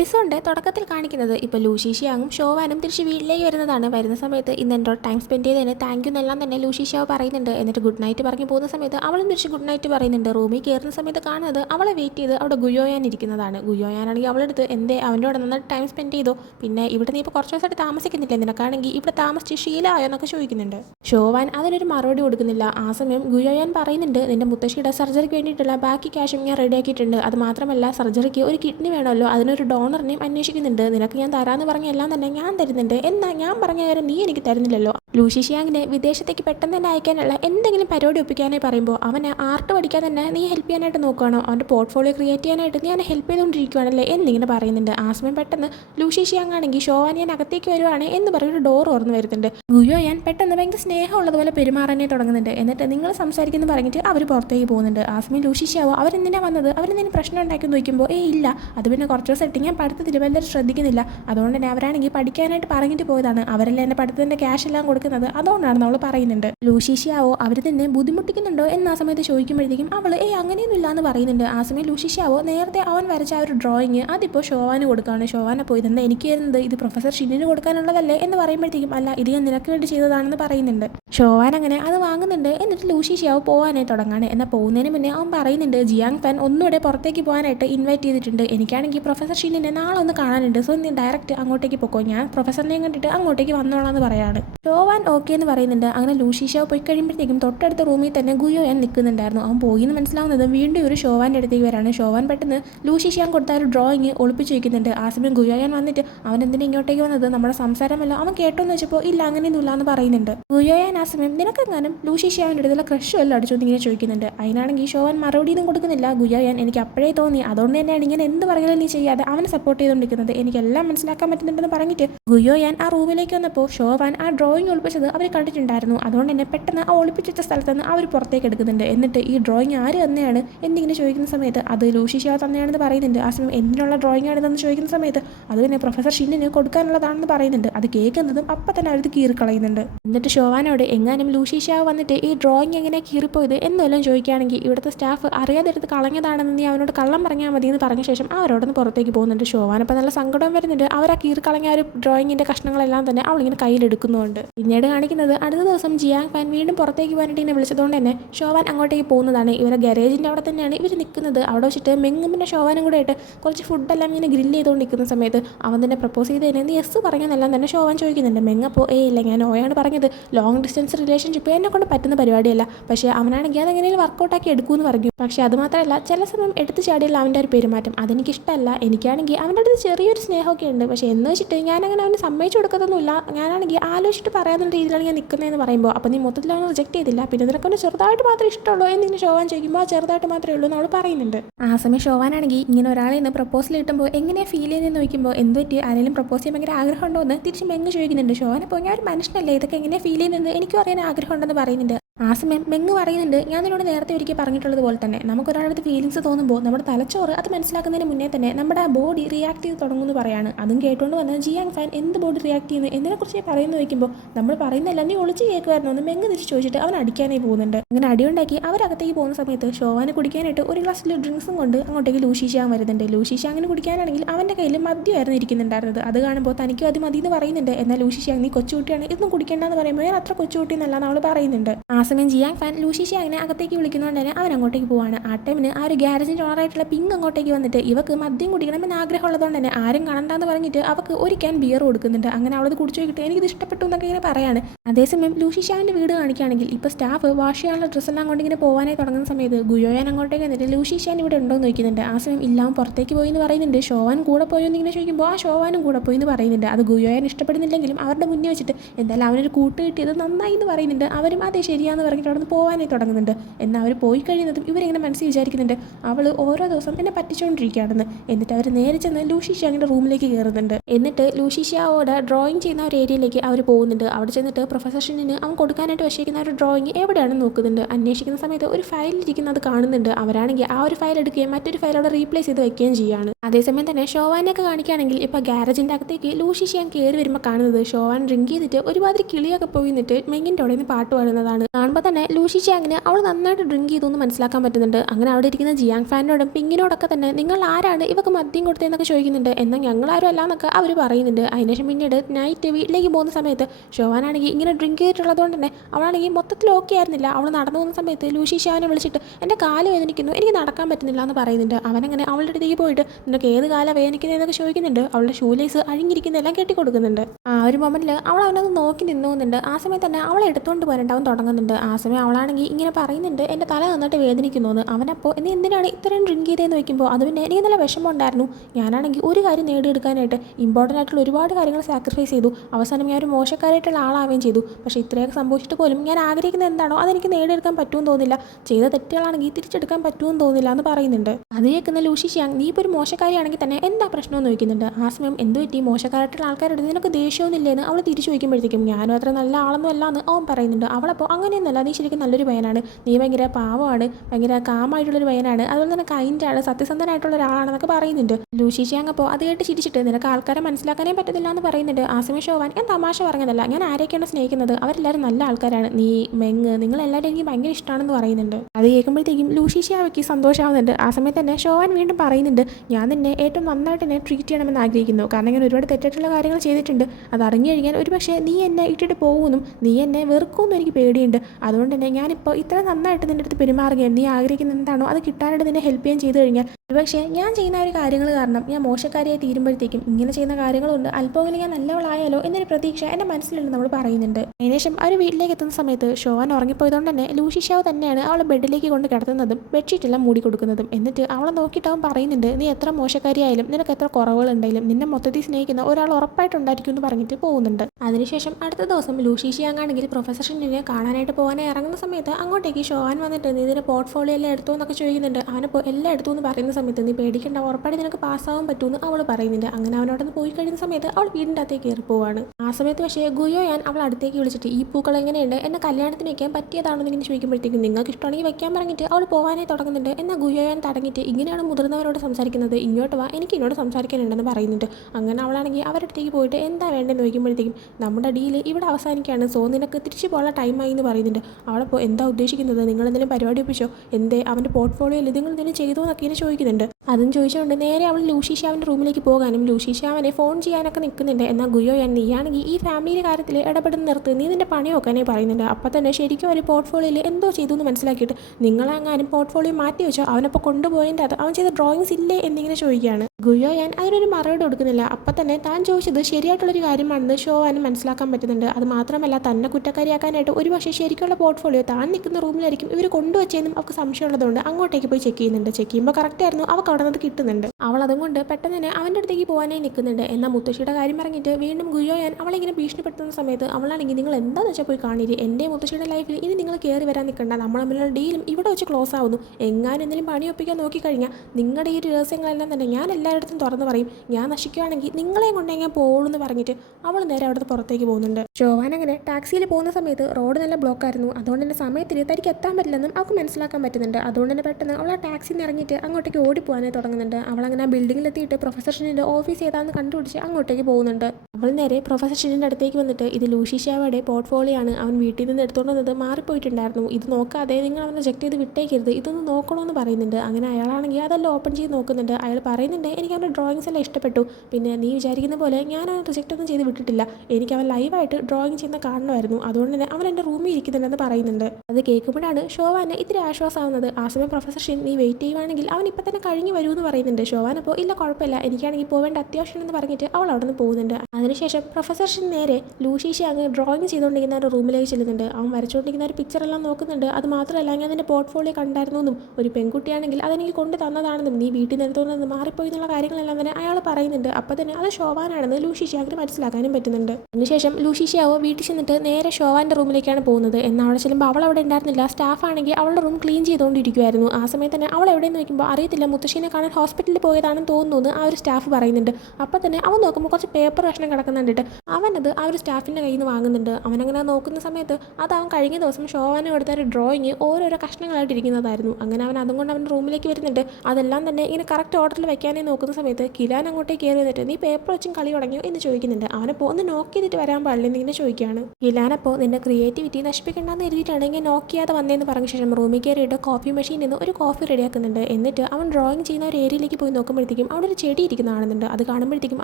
എപ്പിസോഡിന്റെ തുടക്കത്തിൽ കാണിക്കുന്നത് ഇപ്പോൾ ലൂഷി ഷിയാങ്ങും ഷോവാനും തിരിച്ച് വീട്ടിലേക്ക് വരുന്നതാണ്. വരുന്ന സമയത്ത് ഇന്ന് എന്നോട് ടൈം സ്പെൻഡ് ചെയ്തതിന് താങ്ക് യു എന്നെല്ലാം തന്നെ ലൂഷി ഷിയാവ് പറയുന്നുണ്ട്. എന്നിട്ട് ഗുഡ് നൈറ്റ് പറഞ്ഞു പോകുന്ന സമയത്ത് അവളും തിരിച്ച് ഗുഡ് നൈറ്റ് പറയുന്നുണ്ട്. റൂമിൽ കയറുന്ന സമയത്ത് കാണുന്നത് അവളെ വെയിറ്റ് ചെയ്ത് അവിടെ ഗുയോയാൻ ഇരിക്കുന്നതാണ്. ഗുയോയാനാണെങ്കിൽ അവളെടുത്ത് എന്തേ അവൻ്റെ കൂടെ നന്നായിട്ട് ടൈം സ്പെൻഡ് ചെയ്തോ, പിന്നെ ഇവിടെ നീ ഇപ്പോൾ കുറച്ച് ദിവസമായിട്ട് താമസിക്കുന്നില്ല, നിനക്കാണെങ്കിൽ ഇവിടെ താമസിച്ച് ശീലമായോ എന്നൊക്കെ ചോദിക്കുന്നുണ്ട്. ഷോവാൻ അതിനൊരു മറുപടി കൊടുക്കുന്നില്ല. ആ സമയം ഗുയോയാൻ പറയുന്നുണ്ട്, നിന്റെ മുത്തശ്ശിയുടെ സർജറിക്ക് വേണ്ടിയിട്ടുള്ള ബാക്കി ക്യാഷും ഞാൻ റെഡിയാക്കിയിട്ടുണ്ട്. അത് മാത്രമല്ല സർജറിക്ക് ഒരു കിഡ്നി വേണമല്ലോ, അതിനൊരു ഡോണറിനെയും അന്വേഷിക്കുന്നുണ്ട്. നിനക്ക് ഞാൻ തരാമെന്ന് പറഞ്ഞ എല്ലാം തന്നെ ഞാൻ തരുന്നുണ്ട്, എന്നാൽ ഞാൻ പറഞ്ഞ കാര്യം നീ എനിക്ക് തരുന്നില്ലല്ലോ. ലൂഷി ഷിയാങ്ങിനെ വിദേശത്തേക്ക് പെട്ടെന്ന് തന്നെ അയക്കാനുള്ള എന്തെങ്കിലും പരിപാടി ഒപ്പിക്കാനായി പറയുമ്പോൾ അവനെ ആർട്ട് പഠിക്കാൻ തന്നെ നീ ഹെൽപ്പ് ചെയ്യാനായിട്ട് നോക്കുകയാണോ, അവൻ്റെ പോർട്ട്ഫോളിയോ ക്രിയേറ്റ് ചെയ്യാനായിട്ട് നീ അവനെ ഹെൽപ്പ് ചെയ്തുകൊണ്ടിരിക്കുകയാണല്ലേ എന്നിങ്ങനെ പറയുന്നുണ്ട്. ആ സമയം പെട്ടെന്ന് ലൂഷി ഷിയാങ് ആണെങ്കിൽ ഷോവാനിയൻ അകത്തേക്ക് വരുവാണ് എന്ന് പറഞ്ഞൊരു ഡോർ ഓർന്ന് വരുന്നുണ്ട്. ഗുയോയാൻ പെട്ടെന്ന് ഭയങ്കര സ്നേഹമുള്ളതുപോലെ പെരുമാറാനേ തുടങ്ങുന്നുണ്ട്. എന്നിട്ട് നിങ്ങൾ സംസാരിക്കുന്നു പറഞ്ഞിട്ട് അവർ പുറത്തേക്ക് പോകുന്നുണ്ട്. ആ സമയം ലൂഷി ഷിയാവോ അവരെന്തിനാ വന്നത്, അവരെന്തെങ്കിലും പ്രശ്നം ഉണ്ടാക്കി നോക്കുമ്പോൾ ഇല്ല, അത് പിന്നെ കുറച്ച് ദിവസമായിട്ട് ഞാൻ പഠിത്തത്തിൽ വല്ലതും ശ്രദ്ധിക്കുന്നില്ല, അതുകൊണ്ട് തന്നെ അവരാണെങ്കിൽ പഠിക്കാനായിട്ട് പറഞ്ഞിട്ട് പോയതാണ്, അവരെല്ലാം എൻ്റെ പഠിത്തത്തിൻ്റെ ക്യാഷ് എല്ലാം കൊടുക്കുന്നത്, അതുകൊണ്ടാണ് നമ്മൾ പറയുന്നുണ്ട്. ലൂഷി ഷിയാവോ അവർ തന്നെ ബുദ്ധിമുട്ടിക്കുന്നുണ്ടോ എന്ന് ആ സമയത്ത് ചോദിക്കുമ്പോഴത്തേക്കും അവൾ അങ്ങനെയൊന്നും ഇല്ല എന്ന് പറയുന്നുണ്ട്. ആ സമയം ലൂഷി ഷിയാവോ നേരത്തെ അവൻ വരച്ച ആ ഒരു ഡ്രോയിങ് അതിപ്പോൾ ഷോവാന് കൊടുക്കുകയാണ്. ഷോവാനെ പോയി ഇതെന്താ എനിക്ക് തരുന്നത്, ഇത് പ്രൊഫസർ ഷിന്നിന് കൊടുക്കാനുള്ളതല്ലേ എന്ന് പറയുമ്പോഴത്തേക്കും അല്ല, ഇത് ഞാൻ നിനക്ക് വേണ്ടി ചെയ്തതാണെന്ന് പറയുന്നുണ്ട്. ഷോവാൻ അങ്ങനെ അത് വാങ്ങുന്നുണ്ട്. എന്നിട്ട് ലൂഷി ഷിയാവോ പോകാനായി തുടങ്ങാണ്. എന്നാൽ പോകുന്നതിന് മുന്നേ അവൻ പറയുന്നുണ്ട് ജിയാങ് ഫാൻ ഒന്നുകൂടെ പുറത്തേക്ക് പോകാനായിട്ട് ഇൻവൈറ്റ് ചെയ്തിട്ടുണ്ട്, എനിക്കാണെങ്കിൽ പ്രൊഫസർ ഷിന്നിനെ നാളെ ഒന്ന് കാണാനുണ്ട്, സോ നീ ഡയറക്റ്റ് അങ്ങോട്ടേക്ക് പോക്കോ, ഞാൻ പ്രൊഫസറിനെയും കണ്ടിട്ട് അങ്ങോട്ടേക്ക് വന്നോളാം എന്ന് പറയാണ്. ഷോവാൻ ഓക്കെ എന്ന് പറയുന്നുണ്ട്. അങ്ങനെ ലൂഷി ഷിയാവോ പോയി കഴിയുമ്പോഴത്തേക്കും തൊട്ടടുത്ത റൂമിൽ തന്നെ ഗുയോയാൻ നിൽക്കുന്നുണ്ടായിരുന്നു. അവൻ പോയി എന്ന് മനസ്സിലാവുന്നത് വീണ്ടും ഒരു ഷോവാൻ്റെ അടുത്തേക്ക് വരാണ്. ഷോവാൻ പെട്ടെന്ന് ലൂഷി ഷിയാങ് കൊടുത്ത ഒരു ഡ്രോയിങ് ഒളിപ്പിച്ച് വയ്ക്കുന്നുണ്ട്. ആ സമയം ഗുയോയാൻ വന്നിട്ട് അവൻ എന്തിനാ ഇങ്ങോട്ടേക്ക് വന്നത്, നമ്മുടെ സംസാരമല്ല അവൻ കേട്ടോന്ന് വെച്ചപ്പോൾ ഇല്ല അങ്ങനെയൊന്നുമില്ല എന്ന് പറയുന്നുണ്ട്. ഗുയോയാൻ ആ സമയം നിനക്കെങ്ങാനും ലൂഷി ഷിയാവിൻ്റെ അടുത്തുള്ള ക്രഷ് വല്ല അടിച്ചോന്ന് ഇങ്ങനെ ചോദിക്കുന്നുണ്ട്. അതിനാണെങ്കിൽ ഷോവാൻ മറുപടിയൊന്നും കൊടുക്കുന്നില്ല. ഗുയോയാൻ എനിക്ക് അപ്പോഴേ തോന്നി, അതുകൊണ്ട് തന്നെയാണ് ഇങ്ങനെ എന്ത് പറയാനും നീ ചെയ്യാതെ അവനെ സപ്പോർട്ട് ചെയ്തുകൊണ്ടിരിക്കുന്നത്, എനിക്കെല്ലാം മനസ്സിലാക്കാൻ പറ്റുന്നുണ്ടെന്ന് പറഞ്ഞിട്ട് ഗുയോയാൻ ആ റൂമിലേക്ക് വന്നപ്പോൾ ഷോവാൻ ആ ഡ്രോയിങ് ഒളിപ്പിച്ചത് അവർ കണ്ടിട്ടുണ്ടായിരുന്നു. അതുകൊണ്ട് തന്നെ പെട്ടെന്ന് ആ ഒളിപ്പിച്ച സ്ഥലത്ത് നിന്ന് അവർ പുറത്തേക്ക് എടുക്കുന്നുണ്ട്. എന്നിട്ട് ഈ ഡ്രോയിങ് ആര് തന്നെയാണ് എന്നിങ്ങനെ ചോദിക്കുന്ന സമയത്ത് അത് ലൂഷി ഷിയാവോ തന്നെയാണെന്ന് പറയുന്നുണ്ട്. ആ സമയം എന്തിനുള്ള ഡ്രോയിങ് ആണെന്ന് ചോദിക്കുന്ന സമയത്ത് അത് പിന്നെ പ്രൊഫസർ ഷിന്നിന് കൊടുക്കാനുള്ളതാണെന്ന് പറയുന്നുണ്ട്. അത് കേൾക്കുന്നതും അപ്പം തന്നെ അവർ കീറിക്കളയുന്നുണ്ട്. എന്നിട്ട് ഷോവാനോട് എങ്ങാനും ലൂഷി ഷിയാവോ വന്നിട്ട് ഈ ഡ്രോയിങ് എങ്ങനെ കീറിപ്പോയത് എന്നെല്ലാം ചോദിക്കുകയാണെങ്കിൽ ഇവിടുത്തെ സ്റ്റാഫ് അറിയാതെ എടുത്ത് കളഞ്ഞതാണെന്ന് നീ അവനോട് കള്ളം പറഞ്ഞാൽ മതി എന്ന് പറഞ്ഞ ശേഷം അവരോടൊന്ന് പുറത്തേക്ക് പോകുന്നുണ്ട്. ഷോവാനപ്പം നല്ല സങ്കടം വരുന്നുണ്ട്. അവർ ആ കീറിക്കളഞ്ഞ ഒരു ഡ്രോയിങ്ങിൻ്റെ കഷ്ണങ്ങളെല്ലാം തന്നെ അവളിങ്ങനെ കയ്യിലെടുക്കുന്നുണ്ട്. പിന്നീട് കാണിക്കുന്നത് അടുത്ത ദിവസം ജിയാങ് ഫാൻ വീണ്ടും പുറത്തേക്ക് പോകാനായിട്ട് ഇങ്ങനെ വിളിച്ചതുകൊണ്ട് തന്നെ ഷോവാൻ അങ്ങോട്ടേക്ക് പോകുന്നതാണ്. ഇവരെ ഗാരേജിൻ്റെ അവിടെ തന്നെയാണ് ഇവർ നിൽക്കുന്നത്. അവിടെ വെച്ചിട്ട് മെങ്ങും പിന്നെ ഷോവാനും കൂടെ ആയിട്ട് കുറച്ച് ഫുഡെല്ലാം ഇങ്ങനെ ഗ്രില്ല് ചെയ്തുകൊണ്ട് നിൽക്കുന്ന സമയത്ത് അവൻ തന്നെ പ്രപ്പോസ് ചെയ്തതിന് നീ യെസ് പറഞ്ഞെന്നെല്ലാം തന്നെ ഷോവാൻ ചോദിക്കുന്നുണ്ട്. മെങ്ങപ്പോൾ ഇല്ല ഞാൻ ഓയാണ് പറഞ്ഞത്, ലോങ് ഡിസ്റ്റൻസ് റിലേഷൻഷിപ്പ് എന്നെ കൊണ്ട് പറ്റുന്ന പരിപാടിയല്ല, പക്ഷേ അവനാണെങ്കിൽ അതെങ്ങനെയും വർക്കൗട്ടാക്കി എടുക്കുമെന്ന് പറഞ്ഞു. പക്ഷേ അത് മാത്രമല്ല ചില സമയം എടുത്ത് ചാടിയുള്ള അവൻ്റെ ഒരു പെരുമാറ്റം അതെനിക്കിഷ്ടമല്ല, എനിക്കാണെങ്കിൽ അവൻ്റെ അടുത്ത് ചെറിയൊരു സ്നേഹമൊക്കെ ഉണ്ട്, പക്ഷേ എന്ന് വെച്ചിട്ട് ഞാനങ്ങനെ അവന് സമ്മതിച്ചു കൊടുക്കത്തൊന്നുമില്ല, ഞാനാണെങ്കിൽ ആലോചിച്ചിട്ട് പറയാവുന്ന രീതിയിലാണ് ഞാൻ നിൽക്കുന്നതെന്ന് പറയുമ്പോൾ അപ്പോൾ നീ മൊത്തത്തിൽ അവനെ റിജക്ട് ചെയ്തില്ല, പിന്നെ നിനക്കൊന്ന് ചെറുതായിട്ട് മാത്രമേ ഇഷ്ടമുള്ളൂ എന്നിങ്ങനെ ഷോവാൻ ചോദിക്കുമ്പോൾ ചെറുതായിട്ട് മാത്രമേ ഉള്ളൂ എന്ന് അവൾ പറയുന്നുണ്ട്. ആ സമയം ഷോവാനാണെങ്കിൽ ഇങ്ങനെ ഒരാളെ നിന്ന് പ്രപ്പോസൽ കിട്ടുമ്പോൾ എങ്ങനെയാണ് ഫീൽ ചെയ്യുന്നതെന്ന് ചോദിക്കുമ്പോൾ എന്ത് പറ്റി ആരെങ്കിലും പ്രപ്പോസ് ചെയ്യാൻ ഭയങ്കര ആഗ്രഹമുണ്ടോ എന്ന് തിരിച്ച് മെങ്ങ് ചോദിക്കുന്നുണ്ട്. ഷോവാനെ പോയി ഞാൻ ഒരു മനുഷ്യനല്ലേ, ഇതൊക്കെ എങ്ങനെയാണ് ഫീൽ ചെയ്യുന്നത് എനിക്കും അറിയാൻ ആഗ്രഹമുണ്ടെന്ന് പറയുന്നുണ്ട്. ആ സമയം മെങ്ങ് പറയുന്നുണ്ട് ഞാൻ നിന്നോട് നേരത്തെ ഒരിക്കൽ പറഞ്ഞിട്ടുള്ളത് പോലെ തന്നെ നമുക്കൊരാളുടെ ഫീലിങ്സ് തോന്നുമ്പോൾ നമ്മുടെ തലച്ചോറ് അത് മനസ്സിലാക്കുന്നതിന് മുന്നേ തന്നെ നമ്മുടെ ബോഡി റിയാക്ട് ചെയ്ത് തുടങ്ങുമെന്ന് പറയാണ്. അതും കേട്ടുകൊണ്ട് വന്ന ജിയാങ് ഫാൻ എന്ത് ബോഡി റിയാക്ട് ചെയ്യുന്നത് എന്തിനെക്കുറിച്ച് പറയുന്നു ചോദിക്കുമ്പോൾ നമ്മൾ പറയുന്നില്ല നീ ഒളിച്ച് കേൾക്കുമായിരുന്നു എന്ന് മെങ്ങ് തിരിച്ച് ചോദിച്ചിട്ട് അവൻ അടിക്കാനായി പോകുന്നുണ്ട്. അങ്ങനെ അടിയുണ്ടാക്കി അവരകത്തേക്ക് പോകുന്ന സമയത്ത് ഷോവാന് കുടിക്കാനായിട്ട് ഒരു ഗ്ലാസ്സിൽ ഡ്രിങ്ക്സും കൊണ്ട് അങ്ങോട്ടേക്ക് ലൂഷി ഷിയാങ് വരുന്നുണ്ട്. ലൂഷി ഷിയാങ്ങിന് കുടിക്കാനാണെങ്കിൽ അവൻ്റെ കയ്യിൽ മദ്യമായിരുന്നു ഇരിക്കുന്നുണ്ടായിരുന്നത്. അത് കാണുമ്പോൾ തനിക്കും അത് മതി എന്ന് പറയുന്നുണ്ട്. എന്നാൽ ലൂഷി ഷിയാങ് നീ കൊച്ചുകുട്ടിയാണ് ഇതൊന്നും കുടിക്കേണ്ടെന്ന് പറയുമ്പോൾ ഞാൻ അത്ര കൊച്ചുകുട്ടി എന്നല്ല നമ്മൾ പറയുന്നുണ്ട്. ആ സമയം ജിയാങ് ഫാൻ ലൂഷി ഷിയാങ്ങിനെ അകത്തേക്ക് വിളിക്കുന്നതുകൊണ്ട് തന്നെ അവൻ അങ്ങോട്ടേക്ക് പോവാണ്. ആ ടൈമിന് ആ ഒരു ഗ്യാരേജിൻ്റെ ഓണറായിട്ടുള്ള പിങ്ക് അങ്ങോട്ടേക്ക് വന്നിട്ട് ഇവക്ക് മദ്യം കുടിക്കണമെന്ന് ആഗ്രഹമുള്ളതുകൊണ്ട് തന്നെ ആരും കാണണ്ടെന്ന് പറഞ്ഞിട്ട് അവൾക്ക് ഒരു ക്യാൻ ബിയർ കൊടുക്കുന്നുണ്ട്. അങ്ങനെ അവളത് കുടിച്ചു നോക്കിയിട്ട് എനിക്കിത് ഇഷ്ടപ്പെട്ടു എന്നൊക്കെ ഇങ്ങനെ പറയാണ്. അതേസമയം ലൂഷി ഷിയാങ്ങിൻ്റെ വീട് കാണിക്കുകയാണെങ്കിൽ ഇപ്പോൾ സ്റ്റാഫ് വാഷ് ചെയ്യാനുള്ള ഡ്രസ്സെല്ലാം കൊണ്ട് ഇങ്ങനെ പോകാനായി തുടങ്ങുന്ന സമയത്ത് ഗുയോയാൻ അങ്ങോട്ടേക്ക് വന്നിട്ട് ലൂഷി ഷിയാൻ ഇവിടെ ഉണ്ടോ എന്ന് നോക്കുന്നുണ്ട്. ആ സമയം ഇല്ലാവും പുറത്തേക്ക് പോയി എന്ന് പറയുന്നുണ്ട്. ഷോവാൻ കൂടെ പോയോ എന്നിങ്ങനെ ചോദിക്കുമ്പോൾ ആ ഷോവാനും കൂടെ പോയി എന്ന് പറയുന്നുണ്ട്. അത് ഗുയോയാൻ ഇഷ്ടപ്പെടുന്നില്ലെങ്കിലും അവരുടെ മുന്നേ വെച്ചിട്ട് എന്തായാലും അവനൊരു കൂട്ട് കിട്ടിയത് നന്നായി എന്ന് പറയുന്നുണ്ട്. അവരും അതെ ശരിയാന്ന് പറഞ്ഞിട്ട് അവിടെ നിന്ന് പോകാനായി തുടങ്ങുന്നുണ്ട്. എന്നാൽ അവർ പോയി കഴിയുന്നതും ഇവരിങ്ങനെ മനസ്സിൽ വിചാരിക്കുന്നുണ്ട് അവൾ ഓരോ ദിവസം എന്നെ പറ്റിച്ചുകൊണ്ടിരിക്കുകയാണെന്ന്. എന്നിട്ട് അവർ നേരെ ചെന്ന് ലൂഷി ഷിയാങ്ങിൻ്റെ റൂമിലേക്ക് കയറുന്നുണ്ട്. എന്നിട്ട് ലൂഷി ഷിയാവോട് ഡ്രോയിങ് ചെയ്യുന്ന ഒരു ഏരിയയിലേക്ക് അവർ പോകുന്നുണ്ട്. അവിടെ ചെന്നിട്ട് പ്രൊഫസർ ഷിന്നിന് അവൻ കൊടുക്കാനായിട്ട് വശിക്കുന്ന ഒരു ഡ്രോയിങ് എവിടെയാണെന്ന് നോക്കുന്നുണ്ട്. അന്വേഷിക്കുന്ന സമയത്ത് ഒരു ഫയലിലിരിക്കുന്നത് കാണുന്നുണ്ട്. അവരാണെങ്കിൽ ആ ഒരു ഫയൽ എടുക്കുകയും മറ്റൊരു ഫയൽ അവിടെ റീപ്ലേസ് ചെയ്ത് വയ്ക്കുകയും ചെയ്യുകയാണ്. അതേസമയം തന്നെ ഷോവാനെയൊക്കെ കാണിക്കുകയാണെങ്കിൽ ഇപ്പോൾ ഗാരേജിൻ്റെ അകത്തേക്ക് ലൂഷി ഷിയാങ് കയറി വരുമ്പോൾ കാണുന്നത് ഷോവാൻ ഡ്രിങ്ക് ചെയ്തിട്ട് ഒരുമാതിരി കിളിയൊക്കെ പോയി നിന്നിട്ട് മെങ്ങിൻ്റെ അവിടെ നിന്ന് പാട്ട് പാടുന്നതാണ്. കാണുമ്പോൾ തന്നെ ലൂഷി ഷാങ്ങിന് അവൾ നന്നായിട്ട് ഡ്രിങ്ക് ചെയ്തു എന്ന് മനസ്സിലാക്കാൻ പറ്റുന്നുണ്ട്. അങ്ങനെ അവിടെ ഇരിക്കുന്ന ജിയാങ് ഫാനിനോടും പിങ്ങിനോടൊക്കെ തന്നെ നിങ്ങൾ ആരാണ് ഇവർക്ക് മദ്യം കൊടുത്തതെന്നൊക്കെ ചോദിക്കുന്നുണ്ട്. എന്നാൽ ഞങ്ങളാരും അല്ല എന്നൊക്കെ അവർ പറയുന്നുണ്ട്. അതിനുശേഷം പിന്നീട് നൈറ്റ് വീട്ടിലേക്ക് പോകുന്ന സമയത്ത് ഷോവാനാണെങ്കിൽ ഇങ്ങനെ ഡ്രിങ്ക് ചെയ്തിട്ടുള്ളതുകൊണ്ട് തന്നെ അവളാണെങ്കിൽ മൊത്തത്തിൽ ഓക്കെ ആയിരുന്നില്ല. അവൾ നടന്നു പോകുന്ന സമയത്ത് ലൂഷി ഷാവിനെ വിളിച്ചിട്ട് എൻ്റെ കാല് വേദനിക്കുന്നു, എനിക്ക് നടക്കാൻ പറ്റുന്നില്ല എന്ന് പറയുന്നുണ്ട്. അവനങ്ങനെ അവളുടെ അടുത്തേക്ക് പോയിട്ട് നിനക്ക് ഏത് കാലം വേദനിക്കുന്നതെന്നൊക്കെ ചോദിക്കുന്നുണ്ട്. അവളുടെ ഷൂ ലേസ് അഴിഞ്ഞിരിക്കുന്നതെല്ലാം കെട്ടിക്കൊടുക്കുന്നുണ്ട്. ആ ഒരു മൊമെന്റിൽ അവൾ അവനൊന്ന് നോക്കി നിന്നുന്നുണ്ട്. ആ സമയത്ത് തന്നെ അവളെ എടുത്തുകൊണ്ട് പോരണ്ടാവും തുടങ്ങുന്നുണ്ട്. ആ സമയം അവളാണെങ്കിൽ ഇങ്ങനെ പറയുന്നുണ്ട് എൻ്റെ തല നന്നായിട്ട് വേദനിക്കുന്നു എന്ന്. അവനപ്പോൾ നീ എന്തിനാണ് ഇത്രയും ഡ്രിങ്ക് ചെയ്തതെന്ന് വയ്ക്കുമ്പോൾ അത് പിന്നെ എനിക്ക് നല്ല വിഷമം ഉണ്ടായിരുന്നു. ഞാനാണെങ്കിൽ ഒരു കാര്യം നേടിയെടുക്കാനായിട്ട് ഇമ്പോർട്ടൻ്റ് ആയിട്ടുള്ള ഒരുപാട് കാര്യങ്ങൾ സാക്രിഫൈസ് ചെയ്തു. അവസാനം ഞാൻ ഒരു മോശക്കാരായിട്ടുള്ള ആളാവുകയും ചെയ്തു. പക്ഷേ ഇത്രയൊക്കെ സംഭവിച്ചിട്ട് പോലും ഞാൻ ആഗ്രഹിക്കുന്നത് എന്താണോ അതെനിക്ക് നേടിയെടുക്കാൻ പറ്റുമെന്ന് തോന്നില്ല. ചെയ്ത തെറ്റുകളാണെങ്കിൽ തിരിച്ചെടുക്കാൻ പറ്റുമെന്ന് തോന്നില്ല എന്ന് പറയുന്നുണ്ട്. അത് കേൾക്കുന്ന ലൂഷി ഷാങ് നീ ഇപ്പോൾ ഒരു മോശക്കാരിയാണെങ്കിൽ തന്നെ എന്താ പ്രശ്നമെന്ന് ചോദിക്കുന്നുണ്ട്. ആ സമയം എന്ത് പറ്റി മോശക്കാരായിട്ടുള്ള ആൾക്കാരുടെ നിനക്ക് ദേഷ്യമൊന്നുമില്ലേന്ന് അവൾ തിരിച്ചു ചോദിക്കുമ്പോഴത്തേക്കും ഞാനും അത്ര നല്ല ആളൊന്നും അല്ല എന്ന് അവൻ പറയുന്നുണ്ട്. അവളപ്പോൾ അങ്ങനെയൊന്നുമല്ല, നീ ശരിക്കും നല്ലൊരു പയ്യനാണ്, നീ ഭയങ്കര പാവമാണ്, ഭയങ്കര കാമായിട്ടുള്ളൊരു പയ്യനാണ്, അതുപോലെ തന്നെ കൈൻഡാണ്, സത്യസന്ധനായിട്ടുള്ള ഒരാളാണെന്നൊക്കെ പറയുന്നുണ്ട്. ലൂഷി ഷാങ് അപ്പോൾ അത് കേട്ട് ചിരിച്ചിട്ട് നിനക്ക് ആൾക്കാരെ മനസ്സിലാക്കാനേ പറ്റത്തില്ല എന്ന് പറയുന്നുണ്ട്. ആ സമയം ഷോവാൻ ഞാൻ തമാശ പറഞ്ഞതല്ല, ഞാൻ ആരെയൊക്കെയാണ് സ്നേഹിക്കുന്നത് അവരെല്ലാവരും നല്ല ആൾക്കാരാണ്, നീ മെങ്ങ് നിങ്ങളെല്ലാവരും എനിക്ക് ഭയങ്കര ഇഷ്ടമാണെന്ന് പറയുന്നുണ്ട്. അത് കേൾക്കുമ്പോഴത്തേക്കും ലൂഷി ഷാവയ്ക്ക് സന്തോഷമാവുന്നുണ്ട്. ആ സമയത്ത് തന്നെ ഷോവാൻ വീണ്ടും പറയുന്നുണ്ട് ഞാൻ നിന്നെ ഏറ്റവും നന്നായിട്ട് എന്നെ ട്രീറ്റ് ചെയ്യണമെന്ന് ആഗ്രഹിക്കുന്നു. കാരണം ഞാൻ ഒരുപാട് തെറ്റായിട്ടുള്ള കാര്യങ്ങൾ ചെയ്തിട്ടുണ്ട്. അത് അറിഞ്ഞു കഴിഞ്ഞാൽ ഒരുപക്ഷെ നീ എന്നെ ഇട്ടിട്ട് പോകുമെന്നും നീ എന്നെ വെറുക്കുമെന്നും എനിക്ക് പേടിയുണ്ട്. അതുകൊണ്ട് തന്നെ ഞാനിപ്പോൾ ഇത്ര നന്നായിട്ട് നിൻ്റെ അടുത്ത് പെരുമാറുകയും നീ ആഗ്രഹിക്കുന്ന എന്താണോ അത് കിട്ടാനായിട്ട് നിന്നെ ഹെൽപ്പ് ചെയ്യാൻ ചെയ്തു കഴിഞ്ഞാൽ ഒരുപക്ഷെ ഞാൻ ചെയ്യുന്ന ഒരു കാര്യങ്ങൾ കാരണം ഞാൻ മോശക്കാരിയായി തീരുമ്പോഴത്തേക്കും ഇങ്ങനെ ചെയ്യുന്ന കാര്യങ്ങളുണ്ട് അല്പമെങ്കിലും ഞാൻ നല്ലവളായാലോ എന്നൊരു പ്രതീക്ഷ എൻ്റെ മനസ്സിലുണ്ട് നമ്മൾ പറയുന്നുണ്ട്. അതിനുശേഷം അവർ വീട്ടിലേക്ക് എത്തുന്ന സമയത്ത് ഷോവാൻ ഉറങ്ങിപ്പോയതുകൊണ്ട് തന്നെ ലൂഷി ഷാവ് തന്നെയാണ് അവളെ ബെഡിലേക്ക് കൊണ്ട് കിടത്തുന്നതും ബെഡ്ഷീറ്റെല്ലാം മൂടി കൊടുക്കുന്നതും. എന്നിട്ട് അവളെ നോക്കിയിട്ട് അവൻ പറയുന്നുണ്ട് നീ എത്ര മോശക്കാരിയായാലും നിനക്ക് എത്ര കുറവുകളുണ്ടെങ്കിലും നിന്നെ മൊത്തത്തിൽ സ്നേഹിക്കുന്ന ഒരാൾ ഉറപ്പായിട്ടുണ്ടായിരിക്കും എന്ന് പറഞ്ഞിട്ട് പോകുന്നുണ്ട്. അതിനുശേഷം അടുത്ത ദിവസം ലൂഷി ഷിയാങ് പ്രൊഫസർ ഷിന്നിനെ കാണാനായിട്ട് പോകാനായി ഇറങ്ങുന്ന സമയത്ത് അങ്ങോട്ടേക്ക് ഷോവാൻ വന്നിട്ട് നീ ഇതിൻ്റെ പോർട്ട്ഫോളിയോ എല്ലാം എടുത്തു എന്നൊക്കെ ചോദിക്കുന്നുണ്ട്. അവനിപ്പോൾ എല്ലാം എടുത്തു എന്ന് പറയുന്ന സമയത്ത് നീ പേടിക്കേണ്ട, ഉറപ്പായിട്ട് നിനക്ക് പാസ്സാവാൻ പറ്റുമെന്ന് അവൾ പറയുന്നുണ്ട്. അങ്ങനെ അവനോട് നിന്ന് പോയി കഴിയുന്ന സമയത്ത് അവൾ വീടിൻ്റെ അകത്തേക്ക് കയറി പോവാണ്. ആ സമയത്ത് പക്ഷേ ഗുയോ ഞാൻ അവൾ അടുത്തേക്ക് വിളിച്ചിട്ട് ഈ പൂക്കൾ എങ്ങനെയുണ്ട്, എന്നെ കല്യാണത്തിന് വയ്ക്കാൻ പറ്റിയതാണെന്ന് ഇങ്ങനെ ചോദിക്കുമ്പോഴത്തേക്കും നിങ്ങൾക്ക് ഇഷ്ടമാണെങ്കിൽ വയ്ക്കാൻ പറഞ്ഞിട്ട് അവൾ പോകാനായി തുടങ്ങുന്നുണ്ട്. എന്നാൽ ഗുയോ ഞാൻ തടങ്ങിയിട്ട് ഇങ്ങനെയാണ് മുതിർന്നവരോട് സംസാരിക്കുന്നത്, ഇങ്ങോട്ട് വാ എനിക്ക് എന്നോട് സംസാരിക്കാനുണ്ടെന്ന് പറയുന്നുണ്ട്. അങ്ങനെ അവളാണെങ്കിൽ അവരുടെ അടുത്തേക്ക് പോയിട്ട് എന്താ വേണ്ടതെന്ന് ചോദിക്കുമ്പോഴത്തേക്കും നമ്മുടെ ഡീൽ ഇവിടെ അവസാനിക്കുകയാണ്, സോ നിനക്ക് തിരിച്ചു പോകാനുള്ള ടൈമായി എന്ന് പറയുന്നുണ്ട്. അവളപ്പോൾ എന്താ ഉദ്ദേശിക്കുന്നത്, നിങ്ങൾ എന്തെങ്കിലും പരിപാടി ഒപ്പിച്ചോ, എന്തേ അവൻ്റെ പോർട്ട്ഫോളിയോയിൽ നിങ്ങൾ എന്തെങ്കിലും ചെയ്തോ എന്നൊക്കെ ഇങ്ങനെ ചോദിക്കുന്നുണ്ട്. അതും ചോദിച്ചുകൊണ്ട് നേരെ അവൾ ലൂഷി ഷാവിൻ്റെ റൂമിലേക്ക് പോകാനും ലൂഷി ഷാവിനെ ഫോൺ ചെയ്യാനൊക്കെ നിൽക്കുന്നുണ്ട്. എന്നാൽ ഗുയോ ഞാൻ നീയാണെങ്കിൽ ഈ ഫാമിലി കാര്യത്തിൽ ഇടപെടുന്ന നിർത്ത്, നീ നിൻ്റെ പണി നോക്കാനേ പറയുന്നുണ്ട്. അപ്പോൾ തന്നെ ശരിക്കും ഒരു പോർട്ട്ഫോളിയോയിൽ എന്തോ ചെയ്തു എന്ന് മനസ്സിലാക്കിയിട്ട് നിങ്ങളെങ്ങാനും പോർട്ട്ഫോളിയോ മാറ്റി വെച്ചോ, അവനപ്പോൾ കൊണ്ടുപോയതിൻ്റെ അത് അവൻ ചെയ്ത ഡ്രോയിങ്സ് ഇല്ലേ എന്നിങ്ങനെ ചോദിക്കുകയാണ്. ഗുയോ ഞാൻ അതിനൊരു മറുപടി കൊടുക്കുന്നില്ല. അപ്പം തന്നെ താൻ ചോദിച്ചത് ശരിയായിട്ടുള്ളൊരു കാര്യമാണെന്ന് ഷോവാനും മനസ്സിലാക്കാൻ പറ്റുന്നുണ്ട്. അത് മാത്രമല്ല തന്നെ കുറ്റക്കാരിയാക്കാനായിട്ട് ഒരു പക്ഷേ ശരിക്കുള്ള പോർട്ട്ഫോളിയോ താൻ നിൽക്കുന്ന റൂമിലായിരിക്കും ഇവർ കൊണ്ടുവച്ചതെന്നും അവർക്ക് സംശയമുള്ളതുകൊണ്ട് അങ്ങോട്ടേക്ക് പോയി ചെക്ക് ചെയ്യുന്നുണ്ട്. ചെക്ക് ചെയ്യുമ്പോൾ കറക്റ്റ് ആയിരുന്നു, അവൾക്ക് അവിടെ നിന്ന് കിട്ടുന്നുണ്ട്. അവൾ അതുകൊണ്ട് പെട്ടെന്ന് തന്നെ അവൻ്റെ അടുത്തേക്ക് പോകാനായി നിൽക്കുന്നുണ്ട്. എന്നാൽ മുത്തശ്ശിയുടെ കാര്യം പറഞ്ഞിട്ട് വീണ്ടും ഗുയോ ഞാൻ അവളിങ്ങനെ ഭീഷണിപ്പെടുത്തുന്ന സമയത്ത് അവളാണെങ്കിൽ നിങ്ങൾ എന്താണെന്ന് വെച്ചാൽ പോയി കാണില്ലേ, എൻ്റെ മുത്തശ്ശിയുടെ ലൈഫിൽ ഇനി നിങ്ങൾ കയറി വരാൻ നിൽക്കണ്ട, നമ്മൾ തമ്മിലുള്ള ഡീലും ഇവിടെ വെച്ച് ക്ലോസ് ആവുന്നു, എങ്ങാനും എന്തെങ്കിലും പണി ഒപ്പിക്കാൻ നോക്കിക്കഴിഞ്ഞാൽ നിങ്ങളുടെ ഈ രഹസ്യങ്ങളെല്ലാം തന്നെ ഞാൻ എല്ലായിടത്തും തുറന്നു പറയും, ഞാൻ നശിക്കുകയാണെങ്കിൽ നിങ്ങളെയും കൊണ്ടേ ഞാൻ പോകുള്ളൂ എന്ന് പറഞ്ഞിട്ട് അവൾ നേരെ അവിടുത്തെ പുറത്തേക്ക് പോകുന്നുണ്ട്. ഷോവാൻ അങ്ങനെ ടാക്സിയിൽ പോകുന്ന സമയത്ത് റോഡ് നല്ല ബ്ലോക്കായിരുന്നു, അതുകൊണ്ട് തന്നെ സമയത്തിന് തനിക്ക് എത്താൻ പറ്റില്ലെന്നും അവൾക്ക് മനസ്സിലാക്കാൻ പറ്റുന്നുണ്ട്. അതുകൊണ്ട് തന്നെ പെട്ടെന്ന് അവൾ ആ ടാക്സിയിൽ നിന്ന് ഇറങ്ങിയിട്ട് അങ്ങോട്ടേക്ക് ഓടിപ്പോകാനായി തുടങ്ങുന്നുണ്ട്. അവളങ്ങനെ ആ ബിൽഡിങ്ങിലെത്തിയിട്ട് പ്രൊഫസർ ഷിന്നിൻ്റെ ഓഫീസ് ഏതാണെന്ന് കണ്ടുപിടിച്ച് അങ്ങോട്ടേക്ക് പോകുന്നുണ്ട്. അവൾ നേരെ പ്രൊഫസർ ഷിന്നിൻ്റെ അടുത്തേക്ക് വന്നിട്ട് ഇത് ലൂഷി ഷാവയുടെ പോർട്ട്ഫോളിയോ ആണ്, അവൻ വീട്ടിൽ നിന്ന് എടുത്തുകൊണ്ട് വന്നത് മാറിപ്പോയിട്ടുണ്ടായിരുന്നു, ഇത് നോക്കാതെ നിങ്ങൾ അവനെ റിജക്ട് ചെയ്ത് വിട്ടേക്കരുത്, ഇതൊന്ന് നോക്കണമെന്ന് പറയുന്നുണ്ട്. അങ്ങനെ അയാളാണെങ്കിൽ അതെല്ലാം ഓപ്പൺ ചെയ്ത് നോക്കുന്നുണ്ട്. അയാൾ പറയുന്നുണ്ട് എനിക്ക് അവൻ്റെ ഡ്രോയിങ്സ് എല്ലാം ഇഷ്ടപ്പെട്ടു, പിന്നെ നീ വിചാരിക്കുന്ന പോലെ ഞാൻ അവൻ റിജക്റ്റ് ഒന്നും ചെയ്ത് വിട്ടിട്ടില്ല, എനിക്ക് അവൻ ലൈവായിട്ട് ഡ്രോയിങ് ചെയ്യുന്ന കാണണമായിരുന്നു, അതുകൊണ്ട് തന്നെ അവൻ എൻ്റെ റൂമിൽ ഇരിക്കുന്നുണ്ടെന്ന് പറയുന്നുണ്ട്. അത് കേൾക്കുമ്പോഴാണ് ഷോവാന് ഇത്തിരി ആശ്വാസമാവുന്നത്. ആ സമയം പ്രൊഫസർ ഷിൻ നീ വെയിറ്റ് ചെയ്യുവാണെങ്കിൽ അവൻ ഇപ്പം തന്നെ കഴിഞ്ഞ് വരുമെന്ന് പറയുന്നുണ്ട്. ഷോവാൻ അപ്പോൾ ഇല്ല കുഴപ്പമില്ല, എനിക്കാണെങ്കിൽ പോവേണ്ട അത്യാവശ്യമെന്ന് പറഞ്ഞിട്ട് അവൾ അവിടെ നിന്ന് പോകുന്നുണ്ട്. അതിനുശേഷം പ്രൊഫസർ ഷിൻ നേരെ ലൂഷി ഷാങ് ഡ്രോയിങ് ചെയ്തുകൊണ്ടിരിക്കുന്ന ഒരു റൂമിലേക്ക് ചെല്ലുന്നുണ്ട്. അവൻ വരച്ചുകൊണ്ടിരിക്കുന്ന ഒരു പിക്ചറെല്ലാം നോക്കുന്നുണ്ട്. അത് മാത്രമല്ല ഞാൻ അതിൻ്റെ പോർട്ട്ഫോളിയോ കണ്ടായിരുന്നു എന്നും ഒരു പെൺകുട്ടിയാണെങ്കിൽ അതെനിക്ക് കൊണ്ട് തന്നതാണെന്നും നീ വീട്ടിൽ നിന്ന് എടുത്തുകൊണ്ടത് മാറിപ്പോയി എന്നുള്ള കാര്യങ്ങളെല്ലാം തന്നെ അയാൾ പറയുന്നുണ്ട്. അപ്പോൾ തന്നെ അത് ഷോവാനാണെന്ന് ലൂഷി ഷാങ്ങിന് മനസ്സിലാക്കാനും പറ്റുന്നുണ്ട്. അതിനുശേഷം ലൂഷി ഷാവോ വീട്ടിൽ ചെന്നിട്ട് നേരെ ഷോവാൻ്റെ റൂമിലേക്കാണ് പോകുന്നത്. എന്നാൽ അവിടെ ചെല്ലുമ്പോൾ അവൾ അവിടെ ഉണ്ടായിരുന്നില്ല. സ്റ്റാഫ് ആണെങ്കിൽ അവളുടെ റൂം ക്ലീൻ ചെയ്തുകൊണ്ടിരിക്കുമായിരുന്നു. ആ സമയത്ത് തന്നെ അവൾ എവിടെയെന്ന് നോക്കുമ്പോൾ അറിയത്തില്ല, മുത്തശ്ശീനെ കാണാൻ ഹോസ്പിറ്റലിൽ പോയതാണെന്ന് തോന്നുന്നു ആ ഒരു സ്റ്റാഫ് പറയുന്നുണ്ട്. അപ്പോൾ തന്നെ അവൻ നോക്കുമ്പോൾ കുറച്ച് പേപ്പർ കഷ്ണം കിടക്കുന്ന കണ്ടിട്ട് അവനത് ആ ഒരു സ്റ്റാഫിൻ്റെ കയ്യിൽ നിന്ന് വാങ്ങുന്നുണ്ട്. അവനങ്ങനെ നോക്കുന്ന സമയത്ത് അത് അവൻ കഴിഞ്ഞ ദിവസം ഷോവാനും എടുത്ത ഒരു ഡ്രോയിങ് ഓരോരോ കഷ്ണങ്ങളായിട്ട് ഇരിക്കുന്നതായിരുന്നു. അങ്ങനെ അവൻ അതും കൊണ്ട് അവൻ്റെ റൂമിലേക്ക് വരുന്നുണ്ട്. അതെല്ലാം തന്നെ ഇങ്ങനെ കറക്റ്റ് ഓർഡറിൽ വെക്കാനേ നോക്കുന്ന സമയത്ത് കിലാൻ അങ്ങോട്ടേക്ക് കയറി വന്നിട്ട് നീ പേപ്പർ വെച്ചും കളി തുടങ്ങിയോ എന്ന് ചോദിക്കുന്നുണ്ട്. അവനപ്പോൾ ഒന്ന് നോക്ക് ചെയ്തിട്ട് വരാൻ പാടില്ലെന്ന് ഇങ്ങനെ ചോദിക്കുകയാണ്. കിലാനപ്പോൾ നിന്റെ ക്രിയേറ്റിവിറ്റി നശിപ്പിക്കണ്ടെന്ന് എഴുതിയിട്ടാണ് ഇങ്ങനെ നോക്ക് ചെയ്യാതെ വന്നതെന്ന് പറഞ്ഞ ശേഷം റൂമിൽ കയറിയിട്ട് കോഫി മെഷീനിൽ നിന്ന് ഒരു കോഫി റെഡിയാക്കുന്നുണ്ട്. എന്നിട്ട് അവൻ ഡ്രോയിങ് ചെയ്യുന്ന ഒരു ഏരിയയിലേക്ക് പോയി നോക്കുമ്പോഴത്തേക്കും അവിടെ ഒരു ചെടി ഇരിക്കുന്ന കാണുന്നുണ്ട്. അത് കാണുമ്പോഴത്തേക്കും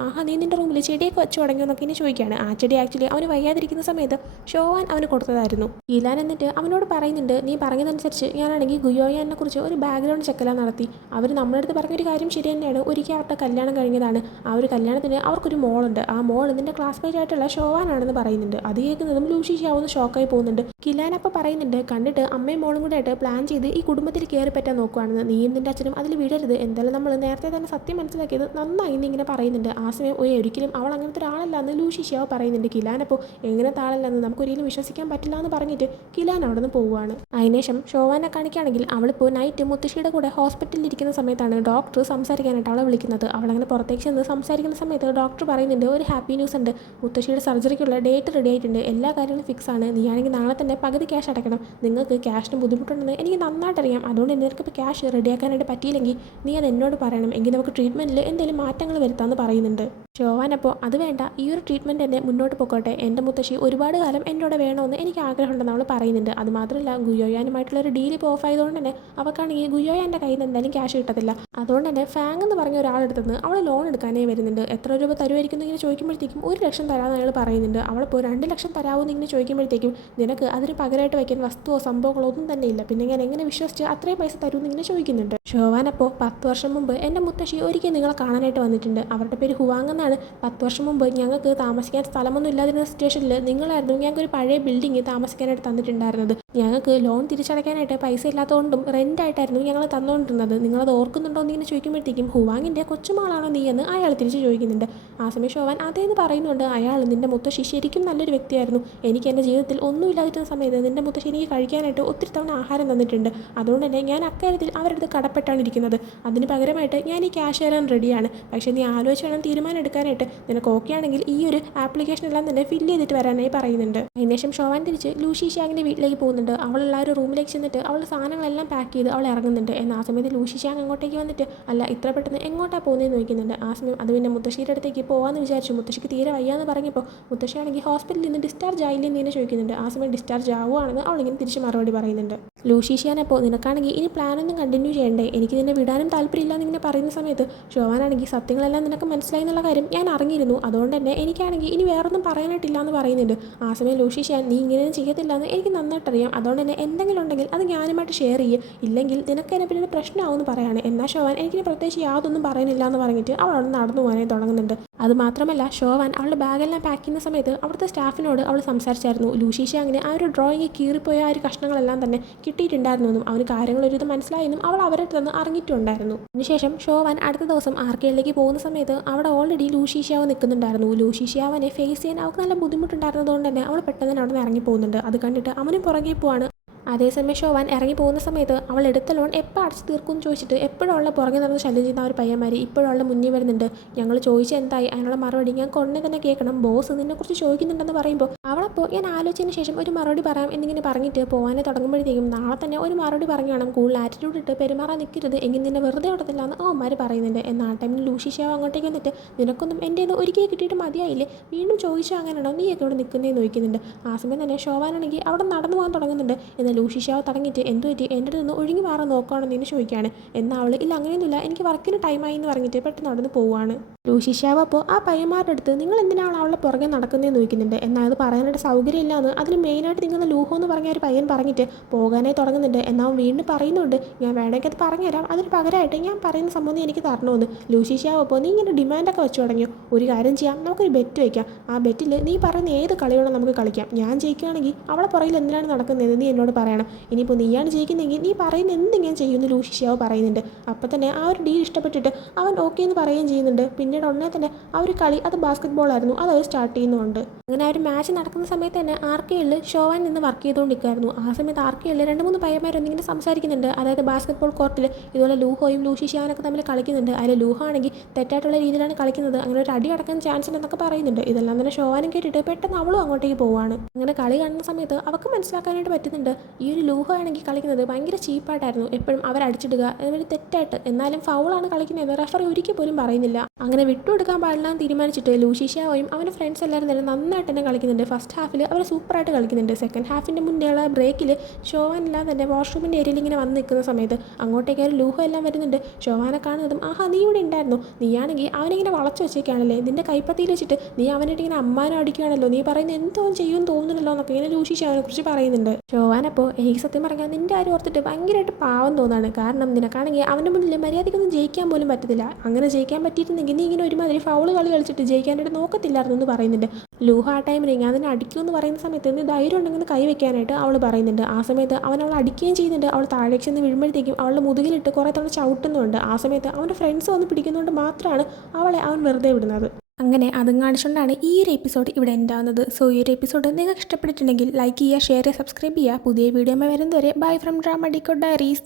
ആഹാ നീ നിന്റെ റൂമിൽ ചെടിയൊക്കെ വെച്ച് തുടങ്ങിയോ എന്നൊക്കെ ഇങ്ങനെ ചോദിക്കുകയാണ്. ആ ചെടി ആക്ച്വലി അവന് വയ്യാതിരിക്കുന്ന സമയത്ത് ഷോവാൻ അവന് കൊടുത്തതായിരുന്നു. കിലാൻ എന്നിട്ട് അവനോട് പറയുന്നുണ്ട് നീ പറഞ്ഞതനുസരിച്ച് ഞാനാണെങ്കിൽ ഗുയോയാനെ കുറിച്ച് ഒരു ബാക്ക്ഗ്രൗണ്ട് ചെക്കെല്ലാം നടത്തി. അവർ നമ്മുടെ അടുത്ത് പറഞ്ഞൊരു കാര്യം ശരി തന്നെയാണ്. ഒരിക്കൽ അവരുടെ കല്യാണം കഴിഞ്ഞതാണ്. ആ ഒരു കല്യാണത്തിന് അവർക്കൊരു മോളുണ്ട്. ആ മോൾ നിന്റെ ക്ലാസ്മേറ്റ് ആയിട്ടുള്ള ഷോവാനാണെന്ന് പറയുന്നുണ്ട്. അത് കേൾക്കുന്നതും ലൂഷി ഷാവുന്ന ഷോക്കായി പോകുന്നുണ്ട്. കിലാൻ അപ്പോൾ പറയുന്നുണ്ട് കണ്ടിട്ട് അമ്മയും മോളും കൂടെ ആയിട്ട് പ്ലാൻ ചെയ്ത് ഈ കുടുംബത്തിൽ കയറി പറ്റാൻ നോക്കുവാണെന്ന്. നീയും നിന്റെ അച്ഛനും അതിൽ വിടരുത്. എന്തായാലും നമ്മൾ നേരത്തെ തന്നെ സത്യം മനസ്സിലാക്കിയത് നന്നായി ഇങ്ങനെ പറയുന്നുണ്ട്. ആ സമയം ഒരിക്കലും അവൾ അങ്ങനത്തെ ഒരാളല്ല എന്ന് ലൂഷി ഷാവ് പറയുന്നുണ്ട്. കിലാൻ അപ്പോൾ എങ്ങനത്തെ ആളല്ലെന്ന് നമുക്കൊരിക്കലും വിശ്വസിക്കാൻ പറ്റില്ല എന്ന് പറഞ്ഞിട്ട് കിലാൻ അവിടെ നിന്ന് പോവുകയാണ്. അതിനുശേഷം ഷോവാനെ കാണിക്കുകയാണെങ്കിൽ അവളിപ്പോൾ നൈറ്റ് മുത്തശ്ശിയുടെ കൂടെ ഹോസ്പിറ്റലിൽ ഇരിക്കുന്ന സമയത്താണ് ഡോക്ടർ സംസാരിക്കാനായിട്ട് അവളെ വിളിക്കുന്നത്. അവളങ്ങനെ പുറത്തേക്ക് ചെന്ന് സംസാരിക്കുന്ന സമയത്ത് ഡോക്ടർ പറയുന്നുണ്ട് ഒരു ഹാപ്പി ന്യൂസ് ഉണ്ട്. മുത്തശ്ശിയുടെ സർജറിക്കുള്ള ഡേറ്റ് റെഡി ആയിട്ടുണ്ട്. എല്ലാ കാര്യങ്ങളും ഫിക്സ് ആണ്. നീയാണെങ്കിൽ നാളെ തന്നെ പകുതി ക്യാഷ് അടയ്ക്കണം. നിങ്ങൾക്ക് ക്യാഷിന് ബുദ്ധിമുട്ടുണ്ടെന്ന് എനിക്ക് നന്നായിട്ട് അറിയാം. അതുകൊണ്ട് നിനക്കിപ്പോൾ ക്യാഷ് റെഡിയാക്കാനായിട്ട് പറ്റിയില്ലെങ്കിൽ നീ അത് എന്നോട് പറയണം. എങ്കിൽ നമുക്ക് ട്രീറ്റ്മെൻറ്റിൽ എന്തെങ്കിലും മാറ്റങ്ങൾ വരുത്താമെന്ന് പറയുന്നുണ്ട്. ഷോവാൻ അപ്പോൾ അത് വേണ്ട, ഈ ഒരു ട്രീറ്റ്മെൻറ്റ് തന്നെ മുന്നോട്ട് പോയിക്കോട്ടെ. എൻ്റെ മുത്തശ്ശി ഒരുപാട് കാലം എന്നോട് വേണമെന്ന് എനിക്ക് ആഗ്രഹമുണ്ടെന്ന് അവൾ പറയുന്നുണ്ട്. അത് മാത്രമല്ല ഗുയോയാനുമായിട്ടുള്ള ഒരു ഡീൽ ഇപ്പോൾ ഓഫ് ആയതുകൊണ്ട് തന്നെ അവൾക്കാണെങ്കിൽ ഗുയോയാൻ്റെ കയ്യിൽ നിന്ന് എന്തായാലും ക്യാഷ് കിട്ടത്തില്ല. അതുകൊണ്ട് തന്നെ ഫാങ് എന്ന് പറഞ്ഞ ഒരാളെടുത്തുനിന്ന് അവൾ ലോൺ എടുക്കാനേ വരുന്നുണ്ട്. എത്ര രൂപ തരുമായിരിക്കും ഇങ്ങനെ ചോദിക്കുമ്പോഴത്തേക്കും 1 ലക്ഷം തരാമെന്ന് അയാൾ പറയുന്നുണ്ട്. അവളിപ്പോൾ 2 ലക്ഷം തരാമെന്ന് ഇങ്ങനെ ചോദിക്കുമ്പോഴത്തേക്കും നിനക്ക് അതിന് പകരമായിട്ട് വയ്ക്കാൻ വസ്തുവോ സംഭവങ്ങളോ ഒന്നും തന്നെ ഇല്ല. പിന്നെ ഞാൻ എങ്ങനെ വിശ്വസിച്ച് അത്രയും പൈസ തരുമെന്ന് ഇങ്ങനെ ചോദിക്കുന്നുണ്ട്. ഷോവാൻ അപ്പോൾ 10 വർഷം മുമ്പ് എൻ്റെ മുത്തശ്ശി ഒരിക്കൽ നിങ്ങളെ കാണാനായിട്ട് വന്നിട്ടുണ്ട്. അവരുടെ പേര് ഹുവാങ് എന്നാണ്. 10 വർഷം മുമ്പ് ഞങ്ങൾക്ക് താമസിക്കാൻ സ്ഥലമൊന്നും ഇല്ലാതിരുന്ന സിറ്റുവേഷനിൽ നിങ്ങളായിരുന്നു ഞങ്ങൾക്കൊരു പഴയ ബിൽഡിംഗ് താമസിക്കാനായിട്ട് തന്നിട്ടുണ്ടായിരുന്നത്. ഞങ്ങൾക്ക് ലോൺ തിരിച്ചടയ്ക്കാനായിട്ട് പൈസ ഇല്ലാത്തതുകൊണ്ടും റെൻ്റായിട്ടായിരുന്നു ഞങ്ങൾ തന്നുകൊണ്ടിരുന്നത്. നിങ്ങളത് ഓർക്കുന്നുണ്ടോ എന്ന് ഇങ്ങനെ ചോദിക്കുമ്പോഴത്തേക്കും ഹുവാങ്ങിൻ്റെ കൊച്ചുമകളാണോ നീ എന്ന് അയാൾ തിരിച്ച് ചോദിക്കുന്നുണ്ട്. ആ സമയം ഷോവാൻ അതേന്ന് പറയുന്നുണ്ട്. അയാൾ നിൻ്റെ മുത്തശ്ശി ശരിക്കും നല്ലൊരു വ്യക്തിയായിരുന്നു. എനിക്ക് എൻ്റെ ജീവിതത്തിൽ ഒന്നും ഇല്ലാതിരുന്ന സമയത്ത് നിൻ്റെ മുത്തശ്ശി എനിക്ക് കഴിക്കാനായിട്ട് ഒത്തിരി തവണ ആഹാരം തന്നിട്ടുണ്ട്. അതുകൊണ്ട് തന്നെ ഞാൻ അക്കാര്യത്തിൽ അവരുടെ കടപ്പെട്ടാണ് ഇരിക്കുന്നത്. അതിന് പകരമായിട്ട് ഞാൻ ഈ ക്യാഷ് തരാൻ റെഡിയാണ്. പക്ഷേ നീ ആലോചിച്ച് വേണം തീരുമാനം എടുക്കാനായിട്ട്. നിനക്ക് ഓക്കെ ആണെങ്കിൽ ഈ ഒരു ആപ്ലിക്കേഷൻ എല്ലാം തന്നെ ഫില്ല് ചെയ്തിട്ട് വരാനായി പറയുന്നുണ്ട്. അതിനുശേഷം ഷോവാൻ തിരിച്ച് ലൂഷി ഷാങ്ങിൻ്റെ വീട്ടിലേക്ക് പോകുന്നുണ്ട്. അവളുള്ള ഒരു റൂമിലേക്ക് ചെന്നിട്ട് അവളുടെ സാധനങ്ങളെല്ലാം പാക്ക് ചെയ്ത് അവൾ ഇറങ്ങുന്നുണ്ട്. എന്നാൽ ആ സമയത്ത് ലൂഷി ഷാങ് അങ്ങോട്ടേക്ക് വന്നിട്ട് അല്ല ഇത്ര പെട്ടെന്ന് എങ്ങോട്ടാണ് പോകുന്നതെന്ന് ചോദിക്കുന്നുണ്ട്. ആ സമയം അത് പിന്നെ മുത്തശ്ശിയുടെ അടുത്തേക്ക് പോകാമെന്ന് വിചാരിച്ചു. മുത്തശ്ശിക്ക് തീരെ വയ്യാന്ന് പറഞ്ഞപ്പോൾ മുത്തശ്ശിയാണെങ്കിൽ ഹോസ്പിറ്റലിൽ നിന്ന് ഡിസ്ചാർജ് ആയില്ലേ എന്ന് ചോദിക്കുന്നുണ്ട്. ആ സമയം ഡിസ്ചാർജ് ആവുകയാണെന്ന് അവളിങ്ങനെ തിരിച്ച് മറുപടി പറയുന്നുണ്ട്. ലൂഷി ഷാൻ അപ്പോൾ നിനക്കാണെങ്കിൽ ഇനി പ്ലാനൊന്നും കണ്ടിന്യൂ ചെയ്യണ്ടേ, എനിക്ക് നിന്നെ വിടാനും താല്പര്യമില്ല എന്നിങ്ങനെ പറയുന്ന സമയത്ത് ഷോവാനാണെങ്കിൽ സത്യങ്ങളെല്ലാം നിനക്ക് മനസ്സിലായി എന്നുള്ള കാര്യം ഞാൻ അറിഞ്ഞിരുന്നു. അതുകൊണ്ട് തന്നെ എനിക്കാണെങ്കിൽ ഇനി വേറൊന്നും പറയാനായിട്ടില്ല എന്ന് പറയുന്നുണ്ട്. ആ സമയം ലൂഷി ഷാൻ നീ ഇങ്ങനെയൊന്നും ചെയ്യത്തില്ല എന്ന് എനിക്ക് നന്നായിട്ടറിയാം. അതുകൊണ്ട് തന്നെ എന്തെങ്കിലും ഉണ്ടെങ്കിൽ അത് ഞാനുമായിട്ട് ഷെയർ ചെയ്യും. ഇല്ലെങ്കിൽ നിനക്ക് എന്നെ പിന്നെ പ്രശ്നമാവുമെന്ന് പറയാണ്. എന്നാൽ ഷോവാൻ എനിക്കിനി പ്രത്യേകിച്ച് യാതൊന്നും പറയുന്നില്ല എന്ന് പറഞ്ഞിട്ട് അവൾ അവിടെ നടന്നു പോകാനായി തുടങ്ങുന്നുണ്ട്. അത് മാത്രമല്ല ഷോവാൻ അവളുടെ ബാഗെല്ലാം പാക്ക് ചെയ്യുന്ന സമയത്ത് അവിടുത്തെ സ്റ്റാഫിനോട് അവൾ സംസാരിച്ചായിരുന്നു. ലൂഷി ഷാങ്ങിന് ആ ഒരു ഡ്രോയിങ് കീറിപ്പോയ ആ ഒരു കഷ്ണങ്ങളെല്ലാം തന്നെ കിട്ടിയിട്ടുണ്ടായിരുന്നെന്നും അവന് കാര്യങ്ങൾ ഒരുവിധം മനസ്സിലായെന്നും അവൾ അവരുടെ നിന്ന് അറിഞ്ഞിട്ടുണ്ടായിരുന്നു. അതിനുശേഷം ഷോവാൻ അടുത്ത ദിവസം ആർക്കേഡിലേക്ക് പോകുന്ന സമയത്ത് അവിടെ ഓൾറെഡി ലൂഷി ഷാവ് നിൽക്കുന്നുണ്ടായിരുന്നു. ലൂഷി ഷാവിനെ ഫേസ് ചെയ്യാൻ അവൾക്ക് നല്ല ബുദ്ധിമുട്ടുണ്ടായിരുന്നതുകൊണ്ട് തന്നെ അവൾ പെട്ടെന്ന് തന്നെ അവിടെ നിന്ന് ഇറങ്ങി പോകുന്നുണ്ട്. അത് കണ്ടിട്ട് അവനും പുറകെ പോവാണ്. അതേസമയം ഷോവാൻ ഇറങ്ങി പോകുന്ന സമയത്ത് അവൾ എടുത്ത ലോൺ എപ്പോൾ അടച്ചു തീർക്കുമെന്ന് ചോദിച്ചിട്ട് എപ്പോഴും അവളുടെ പുറകെ നടന്ന് ശല്യം ചെയ്യുന്ന ആ ഒരു പയ്യന്മാർ ഇപ്പോഴും അവളുടെ മുന്നിൽ വരുന്നുണ്ട്. ഞങ്ങൾ ചോദിച്ച എന്തായി, അതിനുള്ള മറുപടി ഞാൻ കൊണ്ടേ തന്നെ കേൾക്കണം, ബോസ് നിന്നെക്കുറിച്ച് ചോദിക്കുന്നുണ്ടെന്ന് പറയുമ്പോൾ അവളപ്പോൾ ഞാൻ ആലോചിച്ചതിന് ശേഷം ഒരു മറുപടി പറയാം എന്നിങ്ങനെ പറഞ്ഞിട്ട് പോകാനെ തുടങ്ങുമ്പോഴത്തേക്കും നാളെ തന്നെ ഒരു മറുപടി പറഞ്ഞു വേണം, കൂടുതൽ ആറ്റിറ്റ്യൂഡ് ഇട്ട് പെരുമാറാൻ നിൽക്കരുത്, എങ്കിൽ നിന്നെ വെറുതെ വിടത്തില്ല എന്ന് അവന്മാർ പറയുന്നുണ്ട്. എന്നാൽ ആ ടൈമിൽ ലൂഷി ഷാവ് അങ്ങോട്ടേക്ക് വന്നിട്ട് നിനക്കൊന്നും എൻ്റെ ഇത് ഒരിക്കലും കിട്ടിയിട്ട് മതിയായില്ലേ, വീണ്ടും ചോദിച്ചാൽ അങ്ങനെയാണോ നീയൊക്കെ ഇവിടെ നിൽക്കുന്നതെന്ന് ചോദിക്കുന്നുണ്ട്. ആ സമയം തന്നെ ഷോവാനാണെങ്കിൽ അവിടെ നടന്നു പോകാൻ തുടങ്ങുന്നുണ്ട്. എന്നാൽ ലൂഷി ഷാവ് തടങ്ങിയിട്ട് എന്തു പറ്റി എൻ്റെ അടുത്ത് നിന്ന് ഒഴുകി മാറാൻ നോക്കുകയാണെന്ന് നീ ചോദിക്കുകയാണ്. എന്നാൽ അവൾ ഇല്ല അങ്ങനെയൊന്നുമില്ല, എനിക്ക് വർക്കിന് ടൈമായി എന്ന് പറഞ്ഞിട്ട് പെട്ടെന്ന് നടന്ന് പോവുകയാണ്. ലൂഷി ഷാവ് അപ്പോൾ ആ പയ്യന്മാരുടെ അടുത്ത് നിങ്ങൾ എന്തിനാണ് അവളെ പുറകെ നടക്കുന്നതെന്ന് ചോദിക്കുന്നുണ്ട്. എന്നാൽ അത് പറയാനായിട്ട് സൗകര്യമില്ല എന്ന് അതിന് മെയിനായിട്ട് നിൽക്കുന്ന ലൂഹോ എന്ന് പറഞ്ഞ ഒരു പയ്യൻ പറഞ്ഞിട്ട് പോകാനായി തുടങ്ങുന്നുണ്ട്. എന്നാൽ വീണ്ടും പറയുന്നുണ്ട് ഞാൻ വേണമെങ്കിൽ അത് പറഞ്ഞുതരാം, അതിന് പകരമായിട്ട് ഞാൻ പറയുന്ന സംബന്ധം എനിക്ക് തരണമെന്ന്. ലൂഷി ഷാവ് അപ്പോൾ നീ ഇങ്ങനെ ഡിമാൻഡൊക്കെ വെച്ച് തുടങ്ങിയോ, ഒരു കാര്യം ചെയ്യാം, നമുക്കൊരു ബെറ്റ് വയ്ക്കാം. ആ ബെറ്റിൽ നീ പറയുന്ന ഏത് കളി വേണം നമുക്ക് കളിക്കാം. ഞാൻ ജയിക്കുകയാണെങ്കിൽ അവളെ പുറകിൽ എന്തിനാണ് നടക്കുന്നതെന്ന് നീ എന്നോട് പറയണം. ഇനിയിപ്പോൾ നീയാണ് ജയിക്കുന്നതെങ്കിൽ നീ പറയുന്ന എന്തെങ്കിലും ചെയ്യുമെന്ന് ലൂഷി ഷിയാവോ പറയുന്നുണ്ട്. അപ്പോൾ തന്നെ ആ ഒരു ഡീൽ ഇഷ്ടപ്പെട്ടിട്ട് അവൻ ഓക്കെ എന്ന് പറയുകയും ചെയ്യുന്നുണ്ട്. പിന്നീട് ഉടനെ തന്നെ ആ ഒരു കളി അത് ബാസ്കറ്റ് ബോൾ ആയിരുന്നു, അത് അവർ സ്റ്റാർട്ട് ചെയ്യുന്നുണ്ട്. അങ്ങനെ ആ ഒരു മാച്ച് നടക്കുന്ന സമയത്ത് തന്നെ ആർക്കേയിൽ ഷോവാൻ നിന്ന് വർക്ക് ചെയ്തുകൊണ്ടിരിക്കുകയായിരുന്നു. ആ സമയത്ത് ആർക്കേയിൽ 2-3 പയ്യന്മാരൊന്നിങ്ങനെ സംസാരിക്കുന്നുണ്ട്. അതായത് ബാസ്കറ്റ് ബോൾ കോർട്ടിൽ ഇതുപോലെ ലൂഹോയും ലൂഷി ഷിയാവനൊക്കെ തമ്മിൽ കളിക്കുന്നുണ്ട്. അതിൽ ലൂഹോ ആണെങ്കിൽ തെറ്റായിട്ടുള്ള രീതിയിലാണ് കളിക്കുന്നത്, അങ്ങനെ ഒരു അടി അടക്കാൻ ചാൻസ് ഉണ്ടെന്നൊക്കെ പറയുന്നുണ്ട്. ഇതെല്ലാം തന്നെ ഷോവാനും കേട്ടിട്ട് പെട്ടെന്ന് അവളും അങ്ങോട്ടേക്ക് പോവാണ്. അങ്ങനെ കളി കാണുന്ന സമയത്ത് അവർക്ക് മനസ്സിലാക്കാനായിട്ട് പറ്റുന്നുണ്ട് ഈ ഒരു ലൂഹോ ആണെങ്കിൽ കളിക്കുന്നത് ഭയങ്കര ചീപ്പായിട്ടായിരുന്നു. എപ്പോഴും അവരടിച്ചിടുക എന്നൊരു തെറ്റായിട്ട്, എന്നാലും ഫൗളാണ് കളിക്കുന്നതെന്ന് റെഫറി ഒരിക്കൽ പോലും പറയുന്നില്ല. അങ്ങനെ വിട്ടുകൊടുക്കാൻ പാടില്ല എന്ന് തീരുമാനിച്ചിട്ട് ലൂഷി ഷിയാവോയും അവൻ്റെ ഫ്രണ്ട്സ് എല്ലാവരും തന്നെ നന്നായിട്ട് തന്നെ കളിക്കുന്നുണ്ട്. ഫസ്റ്റ് ഹാഫിൽ അവർ സൂപ്പറായിട്ട് കളിക്കുന്നുണ്ട്. സെക്കൻഡ് ഹാഫിൻ്റെ മുന്നേയുള്ള ബ്രേക്കിൽ ഷോവാനെല്ലാം തന്നെ വാഷ്റൂമിൻ്റെ ഏരിയയിൽ ഇങ്ങനെ വന്ന് നിൽക്കുന്ന സമയത്ത് അങ്ങോട്ടേക്ക് ഒരു ലൂഹോ എല്ലാം വരുന്നുണ്ട്. ഷോവാനെ കാണുന്നതും ആഹാ നീ ഇവിടെ ഉണ്ടായിരുന്നു, നീയാണെങ്കിൽ അവനിങ്ങനെ വളച്ചു വെച്ചേക്കാണല്ലേ, നിന്റെ കൈപ്പത്തിയിൽ വെച്ചിട്ട് നീ അവനായിട്ട് ഇങ്ങനെ അമ്മാനം അടിക്കുകയാണല്ലോ, നീ പറയുന്നത് എന്തോ ചെയ്യുമെന്ന് തോന്നുന്നില്ലല്ലോ എന്നൊക്കെ ഇങ്ങനെ ലൂഷി ഷിയാവനെ കുറിച്ച് പറയുന്നുണ്ട്. ഷോവാനപ്പോൾ എനിക്ക് സത്യം പറഞ്ഞാൽ നിൻ്റെ ആരും ഓർത്തിട്ട് ഭയങ്കരമായിട്ട് പാവം തോന്നാണ്. കാരണം നിനക്കാണെങ്കിൽ അവൻ്റെ മുന്നിൽ മര്യാദയ്ക്കൊന്നും ജയിക്കാൻ പോലും പറ്റത്തില്ല. അങ്ങനെ ജയിക്കാൻ പറ്റിയിരുന്നെങ്കിൽ നീ ഇങ്ങനെ ഒരുമാതിരി ഫൗള് കളി കളിച്ചിട്ട് ജയിക്കാനായിട്ട് നോക്കത്തില്ലായിരുന്നു എന്ന് പറയുന്നുണ്ട്. ലൂഹ ആ ടൈമിൽ ഞാൻ അതിനെ അടിക്കുമെന്ന് പറയുന്ന സമയത്ത് നീ ധൈര്യം ഉണ്ടെങ്കിൽ കൈ വെക്കാനായിട്ട് അവൾ പറയുന്നുണ്ട്. ആ സമയത്ത് അവൻ അവളെ അടിക്കുകയും ചെയ്യുന്നുണ്ട്. അവൾ താഴേക്ക് ചെന്ന് വീഴുമ്പോഴത്തേക്കും അവളുടെ മുതുകിലിട്ട് കുറേ തവണ ചവിട്ടുന്നുണ്ട്. ആ സമയത്ത് അവൻ്റെ ഫ്രണ്ട്സ് വന്ന് പിടിക്കുന്നതുകൊണ്ട് മാത്രമാണ് അവളെ അവൻ വെറുതെ വിടുന്നത്. അങ്ങനെ അതും കാണിച്ചുകൊണ്ടാണ് ഈ ഒരു എപ്പിസോഡ് ഇവിടെ എൻഡ് ആവുന്നത്. സോ ഈ ഒരു എപ്പിസോഡ് നിങ്ങൾക്ക് ഇഷ്ടപ്പെട്ടിട്ടുണ്ടെങ്കിൽ ലൈക്ക് ചെയ്യുക, ഷെയർ ചെയ്യുക, സബ്സ്ക്രൈബ് ചെയ്യുക. പുതിയ വീഡിയോ വരുന്നതുവരെ ബൈ ഫ്രം ഡ്രാമ ഡിക്കോ ഡയറീസ്.